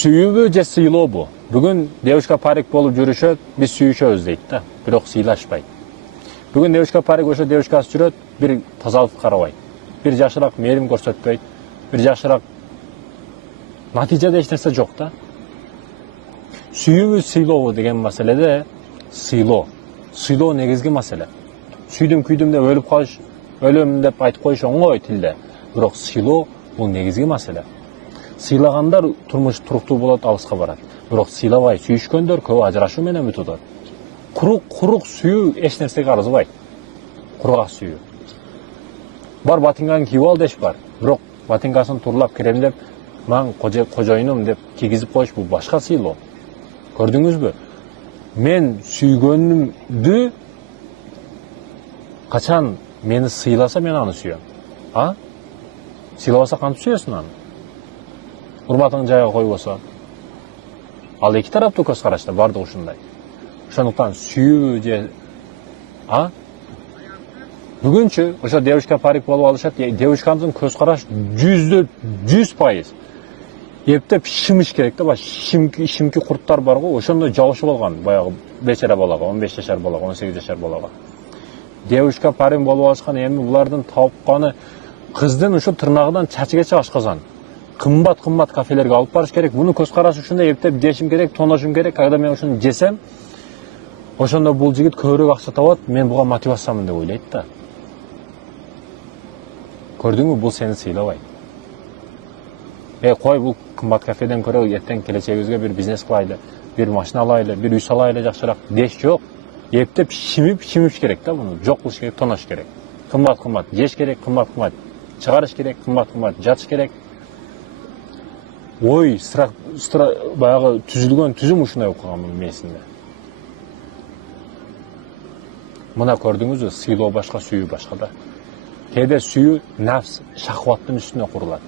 Сүйүүбү же сыйлообу? Бүгүн девушка парик болуп жүрүшөт, биз сүйүшөбүз дейт да, бирок сыйлашпайт. Бүгүн девушка парик ошо девушкасы жүрөт, бир тазалык карабайт. Бир жакшыраак мээрим көрсөтпөйт, бир жакшыраак натыйжада эч нерсе жок да. Сүйүүбү сыйлообу деген маселеде сыйлоо негизги маселе. Сүйдүм күйдүм деп өлүп калыш, өлөм деп айтып коюш оңой тилде, бирок сыйлоо бул негизги маселе. Сыйлагандар турмуш туруктуу болот, алыска барат. Бирок сыйлабай сүйүшкөндөр көбү ажырашуу менен бүтүп атат. Курук сүйүү эч нерсеге арзыбайт. Кургак сүйүү. Бар ботинкаңды кийип ал деш бар. Бирок ботинкасын турлап киремдеп, мен кожоюнум деп кийгизип коюш бул башка сыйлоо. Көрдүңүзбү? Мен сүйгөнүмдү качан мени сыйласа мен аны сүйөм. А? Сыйлабаса кантип сүйөсүң аны? Урматың жайга койбосо. Ал эки тараптуу көз карашта бардыгы ушундай. Ошондуктан сүйүү же бүгүнчү ошо девушка парик болуп алышат, девушканын көз караш 100%. Эптеп шимиш керек да, шимки курттар бар го, ошондой жабышып алган баягы бечара балага, 15 жашар балага, 18 жашар балага. Девушка парик болуп алышкан, эми булардын тапканы кыздын ушу тырнагынан чачыгача ашказан. Кымбат кафелерге алып барыш керек. Муну көз карашы ушундай эптеп жешим керек, тоношум керек. Когда мен ушуну жесем, ошондо бул жигит көбүрөөк акча табат, мен буга мотивациямын деп ойлойт да. Көрдүңбү, бул сени сыйлабайт. Кой, бул кымбат кафеден көрө эртең келечегибизге бир бизнес кылайлы, бир машина алайлы, бир үй салайлы жакшыраак деш жок. Эптеп шимиш керек да муну. Жок кылыш керек, тонош керек. Кымбат жеш керек, кымбат чыгарыш керек, кымбат жатыш керек. Ой, баягы түзүлгөн түзүм ушундай болуп калган мунун мээсинде. Мына көрдүңүзбү, сыйлоо башка, сүйүү башка да. Кээде сүйүү нафс, шахваттын үстүнө курулат.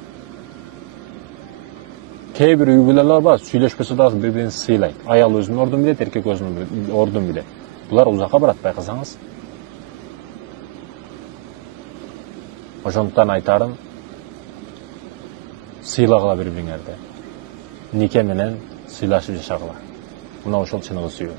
Кээ бир үй бүлөлөр бар, сүйлөшпөсө дагы бири-бирин сыйлайт. Аял өзүнүн ордун билет, эркек өзүнүн ордун билет. Булар узакка барат, байкасаңыз. Ошондуктан айтарым, сыйлагыла бири-бириңерди. Нике менен сыйлашып жашагыла. Мына ошол чыныгы сүйүү.